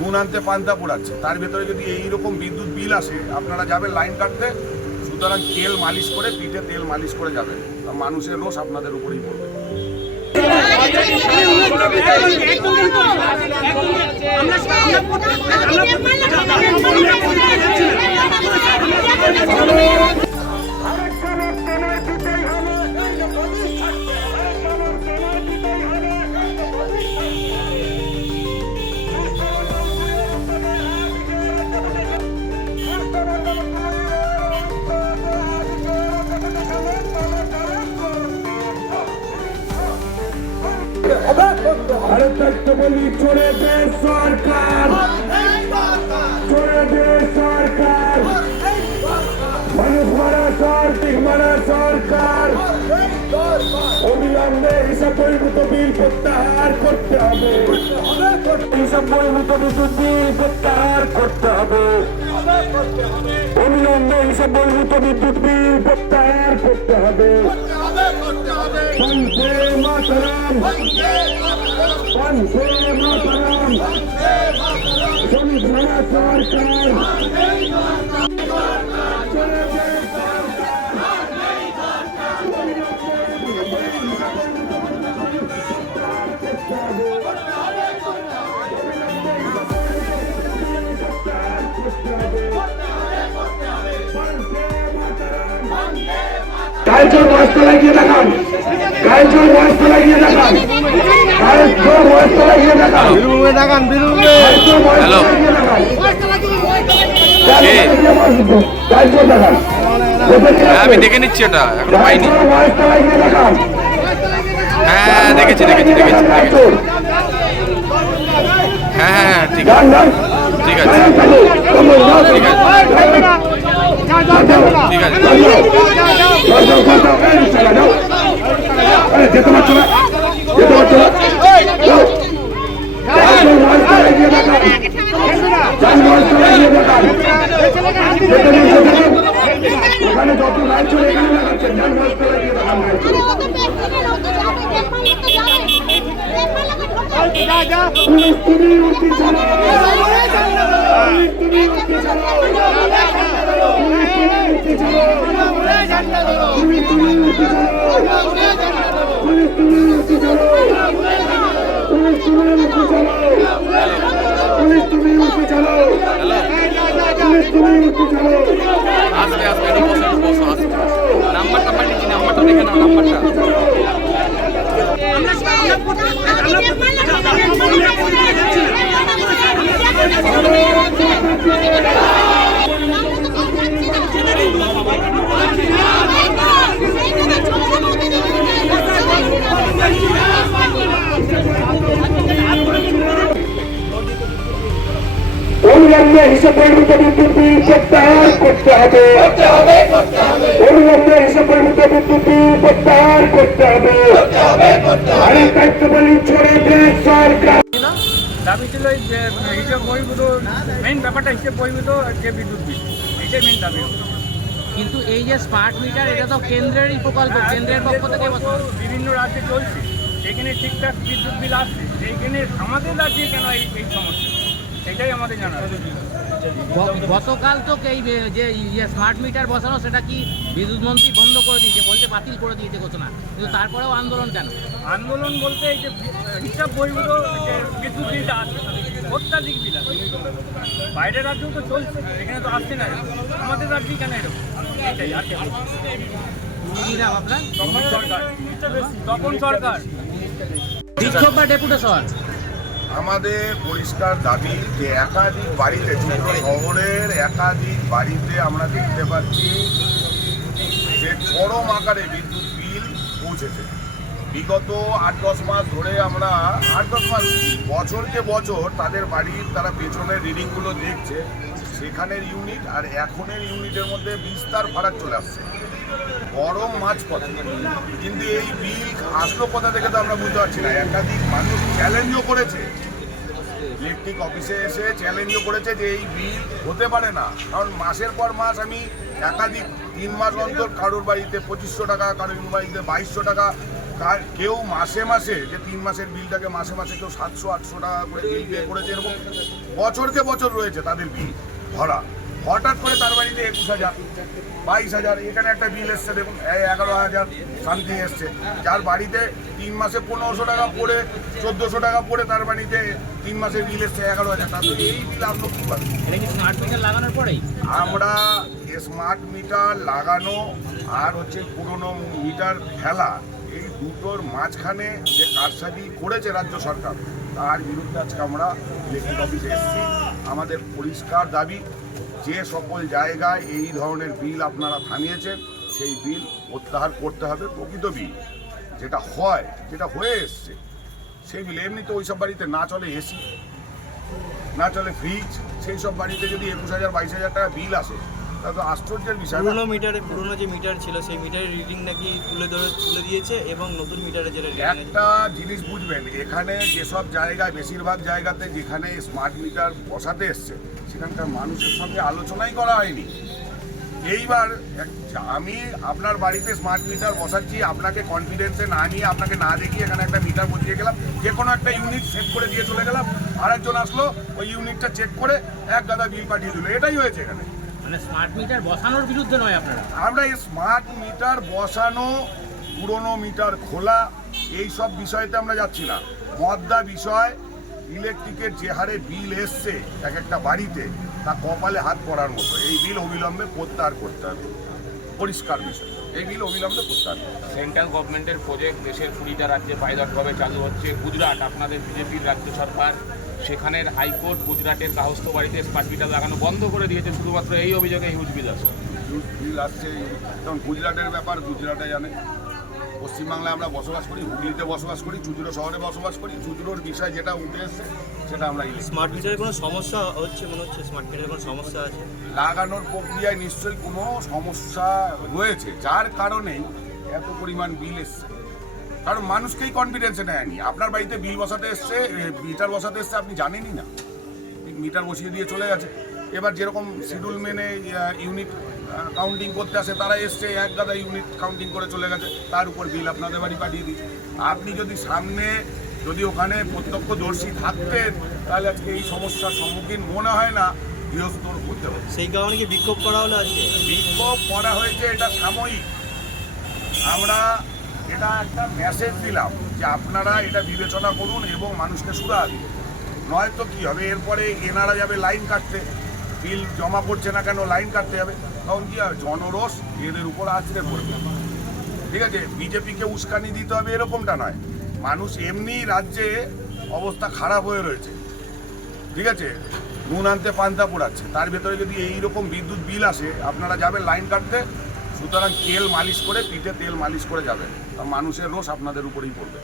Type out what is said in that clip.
নুন আনতে পান্তা পোড়াচ্ছে। তার ভেতরে যদি এইরকম বিদ্যুৎ বিল আসে, আপনারা যাবেন লাইন কাটতে, সুতরাং তেল মালিশ করে, পিঠে তেল মালিশ করে যাবেন। মানুষের রোষ আপনাদের উপরেই পড়বে। আরে থাকতে বলি চলে দে সরকার। চলে দে সরকার। মানুষ মারা সরকার মারা সরকার। অবিলম্বে হিসাব বহির্ভূত বিল প্রত্যাহার করতে হবে। হিসাব বহির্ভূত বিদ্যুৎ বিল প্রত্যাহার করতে হবে। অবিলম্বে হিসাব বহির্ভূত বিদ্যুৎ বিল প্রত্যাহার করতে হবে। বন্দে মাতরম বন্দে মাতরম। বন্দে মাতরম। তুমি ভারত সরকার। কালচার বাস তলায় গিয়ে দেখান। কালচার বাস গিয়ে দেখান। হ্যাঁ, আমি দেখে নিচ্ছি ওটা এখন পাইনি। হ্যাঁ দেখেছি দেখেছি দেখেছি হ্যাঁ, হ্যাঁ হ্যাঁ ঠিক আছে। ঠিক আছে। ঠিক আছে। ওখানে যত লাইট চলে এখানে লাগাচ্ছেন যান বয়স্ক লাগিয়ে দেখান পুলিশ তুমি উঠতে চালাও পুলিশ তুমি উঠতে চালাও পুলিশ তুমি উঠতে চালাও পুলিশ তুমি উঠতে চালাও পুলিশ তুমি উঠতে চালাও পুলিশ তুমি উঠতে চালাও পুলিশ তুমি উঠতে চালাও পুলিশ তুমি উঠতে চালাও আসবে আসবে হবে কেন নাম্বারটা অবিলম্বে হিসাবের উপর করতে হবে। করতে হবে। অবিলম্বে কিন্তু এই যে স্মার্ট মিটার এটা তো কেন্দ্রেরই প্রকল্প, কেন্দ্রের পক্ষ থেকে বিভিন্ন রাজ্যে চলছে। এখানে ঠিকঠাক বিদ্যুৎ বিল আসছে। এইখানে আমাদের রাজ্যে কেন এই সমস্যা? এটাই আমাদের জানা গতকাল তো এই যে ইয়ে স্মার্ট মিটার বসানো সেটা কি বিদ্যুৎ মন্ত্রী বন্ধ করে দিয়েছে বলছে বাতিল করে দিয়েছে ঘোষণা। কিন্তু তারপরেও আন্দোলন কেন? আন্দোলন বলতে এই যে হিসাব বহির্ভূত বিদ্যুৎ বিলটা অত্যাধিক বিল আছে। বাইরের রাজ্যেও তো চলছে এখানে তো আসছে না। আমাদের রাজ্যেই কেন এরকম? এটাই আর কি নাম আপনার? তখন সরকার তখন সরকার। বিক্ষোভ বা ডেপুটেশন? আমাদের পরিষ্কার দাবি যে একাধিক বাড়িতে শহরের একাধিক বাড়িতে আমরা দেখতে পাচ্ছি যে চরম আকারে বিদ্যুৎ বিল পৌঁছেছে। বিগত আট দশ মাস ধরে আমরা, আট দশ মাস বছরকে বছর তাদের বাড়ির তারা পেছনের রিডিংগুলো দেখছে, সেখানের ইউনিট আর এখনের ইউনিটের মধ্যে বিস্তার ফারাক চলে আসছে। গরম মাছ কথা কিন্তু এই বিল আসলো কোথা থেকে তো আমরা বুঝতে পারছি না। একাধিক মানুষ চ্যালেঞ্জও করেছে। ইলেকট্রিক অফিসে এসে চ্যালেঞ্জও করেছে যে এই বিল হতে পারে না। কারণ মাসের পর মাস আমি একাধিক তিন মাস অন্তর কারোর বাড়িতে পঁচিশশো টাকা, কারোর বাড়িতে বাইশশো টাকা কেউ মাসে মাসে যে তিন মাসের বিলটাকে মাসে মাসে কেউ সাতশো, আটশো টাকা করে বিল পে করেছে, এরকম বছরকে বছর রয়েছে তাদের বিল ভরা। হঠাৎ করে তার বাড়িতে একুশ হাজার বাইশ হাজার এখানে একটা বিল এসছে দেখুন এগারো হাজার সামথিং এসছে। যার বাড়িতে তিন মাসে পনেরোশো টাকা পড়ে চোদ্দোশো টাকা পড়ে তার বাড়িতে তিন মাসের বিল এসছে এগারো হাজার। টাকা এই বিল আপনি কী পাবেন স্মার্ট মিটার লাগানোর পরেই? আমরা স্মার্ট মিটার লাগানো আর হচ্ছে পুরনো মিটার ফেলা এই দুটোর মাঝখানে যে কারসাজি করেছে রাজ্য সরকার তার বিরুদ্ধে আজকে আমরা ইলেকট্রিক অফিসে এসেছি। আমাদের পরিষ্কার দাবি যে সকল জায়গায় এই ধরনের বিল আপনারা থামিয়েছেন সেই বিল প্রত্যাহার করতে হবে, প্রকৃত বিল। যেটা হয়, যেটা হয়ে এসছে, সেই বিল এমনিতে ওইসব বাড়িতে না চলে এসি, না চলে ফ্রিজ সেই সব বাড়িতে যদি একুশ হাজার, বাইশ হাজার টাকা বিল আসে তা তো আশ্চর্যের বিষয়। পুরোনো মিটারে পুরোনো যে মিটার ছিল সেই মিটারের রিডিং নাকি তুলে ধরে তুলে দিয়েছে এবং নতুন মিটারে যেটা একটা জিনিস বুঝবেন এখানে যেসব জায়গায় বেশিরভাগ জায়গাতে যেখানে স্মার্ট মিটার বসাতে এসছে সেখানকার মানুষের সঙ্গে আলোচনাই করা হয়নি। এইবার আমি আপনার বাড়িতে স্মার্ট মিটার বসাচ্ছি আপনাকে কনফিডেন্সে না নিয়ে আপনাকে না দেখিয়ে এখানে একটা মিটার বসিয়ে গেলাম যে কোনো একটা ইউনিট সেট করে দিয়ে চলে গেলাম। আরেকজন আসলো ওই ইউনিটটা চেক করে এক গাদা বিল পাঠিয়ে দিল এটাই হয়েছে এখানে। মানে স্মার্ট মিটার বসানোর বিরুদ্ধে নয় আপনারা? আমরা এই স্মার্ট মিটার বসানো, পুরনো মিটার খোলা, এই সব বিষয়তে আমরা যাচ্ছি না। মদ্দা বিষয় ইলেকট্রিকের যে হারে বিল এসছে এক একটা বাড়িতে, তা কপালে হাত পড়ার মতো। এই বিল অবিলম্বে প্রত্যাহার করতে হবে। পরিষ্কার বিষয়। এই বিল অবিলম্বে করতে হবে। সেন্ট্রাল গভর্নমেন্টের প্রজেক্ট দেশের কুড়িটা রাজ্যে পাইলটভাবে চালু হচ্ছে। গুজরাট আপনাদের বিজেপির রাজ্য সরকার সেখানের হাইকোর্ট গুজরাটের গাহস্থ বাড়িতে স্মার্ট মিটার লাগানো বন্ধ করে দিয়েছে। শুধুমাত্র এই অভিযোগে হিউজ বিল আসছে হিউজ বিল আসছে। যেমন গুজরাটের ব্যাপার গুজরাটে জানে। পশ্চিমবাংলায় আমরা বসবাস করি হুগলিতে বসবাস করি চুচুড়ো শহরে বসবাস করি। চুচুড়োর বিষয় যেটা উঠে এসছে সেটা আমরা স্মার্ট মিটারের কোনো সমস্যা হচ্ছে? মনে হচ্ছে স্মার্ট মিটারের কোনো সমস্যা আছে? লাগানোর প্রক্রিয়ায় নিশ্চয়ই কোনো সমস্যা রয়েছে যার কারণেই এত পরিমাণ বিল এসছে। কারণ মানুষকেই কনফিডেন্সে নেয়নি। আপনার বাড়িতে বিল বসাতে এসছে মিটার বসাতে এসছে আপনি জানেনই না। মিটার বসিয়ে দিয়ে চলে গেছে। এবার যেরকম শিডিউল মেনে ইউনিট কাউন্টিং করতে আসে তারা এসছে এক গাদা ইউনিট কাউন্টিং করে চলে গেছে তার উপর বিল আপনাদের বাড়ি পাঠিয়ে দিচ্ছে। আপনি যদি সামনে যদি ওখানে প্রত্যক্ষদর্শী থাকতেন তাহলে আজকে এই সমস্যার সম্মুখীন মনে হয় না বৃহত্তর হতে হবে সেই কারণে কি বিক্ষোভ করা হলো আজকে? বিক্ষোভ করা হয়েছে এটা সাময়িক। আমরা এটা একটা মেসেজ দিলাম যে আপনারা এটা বিবেচনা করুন এবং মানুষকে সুরা দিন নয়তো কি হবে এরপরে এনারা যাবে লাইন কাটতে। বিল জমা করছে না কেন লাইন কাটতে যাবে। তখন কি হবে? জনরোষ এদের উপর আছড়ে পড়বে। ঠিক আছে? বিজেপিকে উস্কানি দিতে হবে এরকমটা নয়। মানুষ এমনি রাজ্যে অবস্থা খারাপ হয়ে রয়েছে। ঠিক আছে? নুন আনতে পান্তা পোড়াচ্ছে। তার ভেতরে যদি এইরকম বিদ্যুৎ বিল আসে, আপনারা যাবেন লাইন কাটতে, সুতরাং তেল মালিশ করে, পিঠে তেল মালিশ করে যাবেন। মানুষের রোষ আপনাদের উপরেই পড়বে।